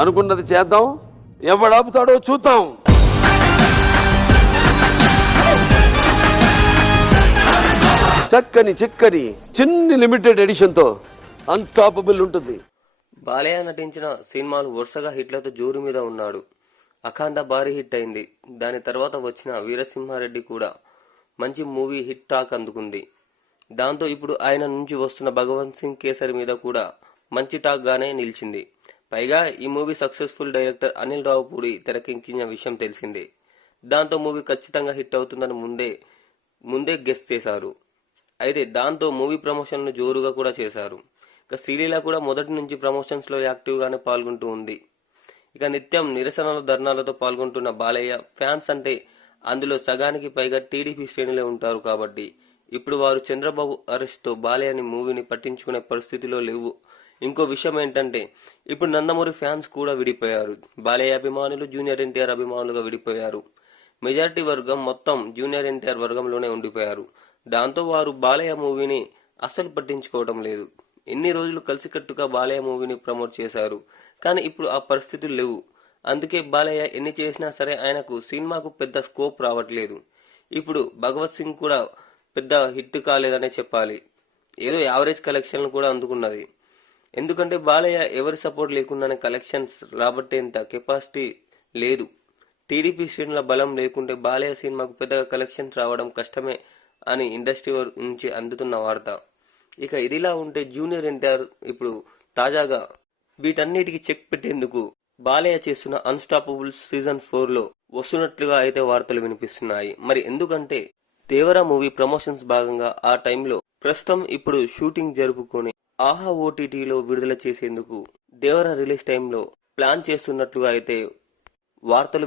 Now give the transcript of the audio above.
అనుకున్నది చేద్దాం, ఎవడాపుతాడో చూద్దాం. చక్కని చిక్కని చిన్ని లిమిటెడ్ ఎడిషన్తో అన్స్టాపబుల్ ఉంటుంది. బాలయ్య నటించిన సినిమాలు వరుసగా హిట్లతో జోరు మీద ఉన్నాడు. అఖండ భారీ హిట్ అయింది. దాని తర్వాత వచ్చిన వీరసింహారెడ్డి కూడా మంచి మూవీ హిట్ టాక్ అందుకుంది. దాంతో ఇప్పుడు ఆయన నుంచి వస్తున్న భగవంత్ సింగ్ కేసరి మీద కూడా మంచి టాక్ గానే నిలిచింది. పైగా ఈ movie successful director Anil Ravipudi తెరకెక్కించిన విషయం తెలిసిందే. దాంతో మూవీ ఖచ్చితంగా హిట్ అవుతుందని ముందే గెస్ చేశారు. అయితే దాంతో మూవీ ప్రమోషన్ను జోరుగా కూడా చేశారు. ఇక శ్రీలీల కూడా మొదటి నుంచి ప్రమోషన్స్లో యాక్టివ్గానే పాల్గొంటూ ఉంది. ఇక నిత్యం నిరసనలు ధర్నాలతో పాల్గొంటున్న బాలయ్య ఫ్యాన్స్ అంటే అందులో సగానికి పైగా టీడీపీ శ్రేణులే ఉంటారు. కాబట్టి ఇప్పుడు వారు చంద్రబాబు అరెస్ట్తో బాలయ్యని మూవీని పట్టించుకునే పరిస్థితిలో లేవు. ఇంకో విషయం ఏంటంటే ఇప్పుడు నందమూరి ఫ్యాన్స్ కూడా విడిపోయారు. బాలయ్య అభిమానులు జూనియర్ ఎన్టీఆర్ అభిమానులుగా విడిపోయారు. మెజారిటీ వర్గం మొత్తం జూనియర్ ఎన్టీఆర్ వర్గంలోనే ఉండిపోయారు. దాంతో వారు బాలయ్య మూవీని అస్సలు పట్టించుకోవడం లేదు. ఎన్ని రోజులు కలిసికట్టుగా బాలయ్య మూవీని ప్రమోట్ చేశారు, కానీ ఇప్పుడు ఆ పరిస్థితులు లేవు. అందుకే బాలయ్య ఎన్ని చేసినా సరే ఆయనకు సినిమాకు పెద్ద స్కోప్ రావట్లేదు. ఇప్పుడు భగవత్ సింగ్ కూడా పెద్ద హిట్ కాలేదనే చెప్పాలి. ఏదో యావరేజ్ కలెక్షన్లు కూడా అందుకున్నది. ఎందుకంటే బాలయ్య ఎవరి సపోర్ట్ లేకుండానే కలెక్షన్స్ రాబట్టేంత కెపాసిటీ లేదు. టీడీపీ శ్రేణుల బలం లేకుంటే బాలయ్య సినిమాకు పెద్దగా కలెక్షన్స్ రావడం కష్టమే అని ఇండస్ట్రీ నుంచి అందుతున్న వార్త. ఇక ఇదిలా ఉంటే జూనియర్ ఎన్టీఆర్ ఇప్పుడు తాజాగా వీటన్నిటికీ చెక్ పెట్టేందుకు బాలయ్య చేస్తున్న అన్స్టాపబుల్ సీజన్ 4లో వస్తున్నట్లుగా అయితే వార్తలు వినిపిస్తున్నాయి. మరి ఎందుకంటే దేవరా మూవీ ప్రమోషన్స్ భాగంగా ఆ టైంలో ప్రస్తుతం ఇప్పుడు షూటింగ్ జరుపుకొని ఆహా ఓటీటీలో విడుదల చేసేందుకు దేవరా రిలీజ్ టైంలో ప్లాన్ చేస్తున్నట్లుగా అయితే వార్తలు